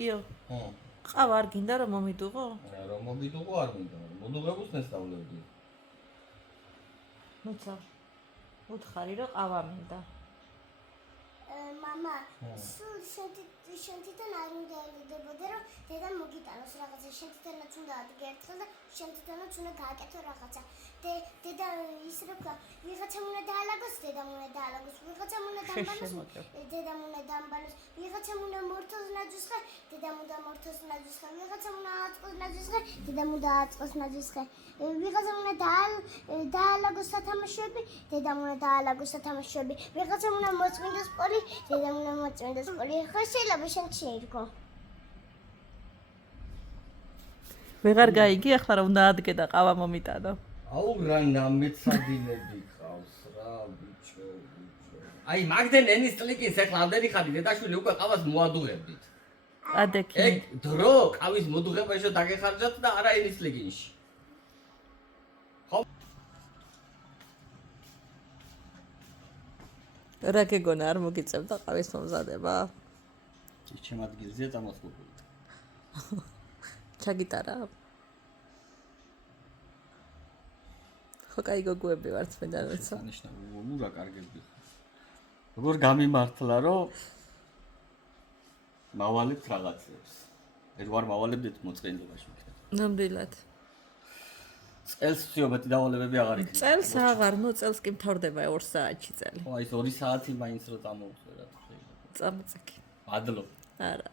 კიო. ყავა არ გინდა რომ მომიდუღო? რომ მომიდუღო არ მინდა. მოდუღებულს ნესწავლები. ნუცა. უთხარი რომ ყავა მინდა. მამა, სულ შენთიდან არ უნდა ელოდებოდე რომ დედა მოგიტანოს რაღაცა, შენთიდანაც უნდა ადგე ერთხელ და შენთიდანაც უნდა გააკეთო რაღაცა. დედა ის რო ქა, ვიღაცამ უნდა დაალაგოს, დედამ უნდა დაალაგოს, ვიღაცამ უნდა დამბანოს, დედამ უნდა დამბანოს, ვიღაცამ უნდა მორთოს ნაძვისხე, დედამ უნდა მორთოს ნაძვისხე, ვიღაცამ უნდა აწყოს ნაძვისხე, დედამ უნდა აწყოს ნაძვისხე, ვიღაცამ უნდა დაალაგოს სათამაშოები, დედამ უნდა დაალაგოს სათამაშოები, ვიღაცამ უნდა მოწმინდოს პოლი, დედამ უნდა მოწმინდოს პოლი. ხო შეიძლება შენ შეირგო. ვეღარ გაიგი ახლა რომ უნდა ადგე და ყავა მომიტანო. აუ რა ნამეცადინები ყავს რა ბიჭო. აი მაგდენ ენის ტლიკინს ახლა ამდენი ხანი დედაშვილი უკვე ყავას მოადუღებდით. ადექი. ეგ დრო ყავის მოდუღებაში დაგეხარჯათ და არა ენის ტლიკინში. ხო? რა გეგონა არ მოგიწევდა ყავის მომზადება? ის ჩემ ადგილზეა წამოსული. ჩაგიტარა? ხო კაი გოგოები ვართ მე და როცა. ანიშნავ რა კარგები. როგორ გამიმართლა რომ მავალებთ რაღაცებს. ეს ვარ მავალებდეთ მოწყენილობაში მქეთ. ნამდვილად. წელს всё მეტი დავალებები აღარ იქნება. წელს აღარ, ნუ წელს კი მთავრდება 2 საათში წელი. ხო, აი 2 საათი მაინც რო წამოვწე რა შეიძლება. წამოწეკი. ადლო. არა.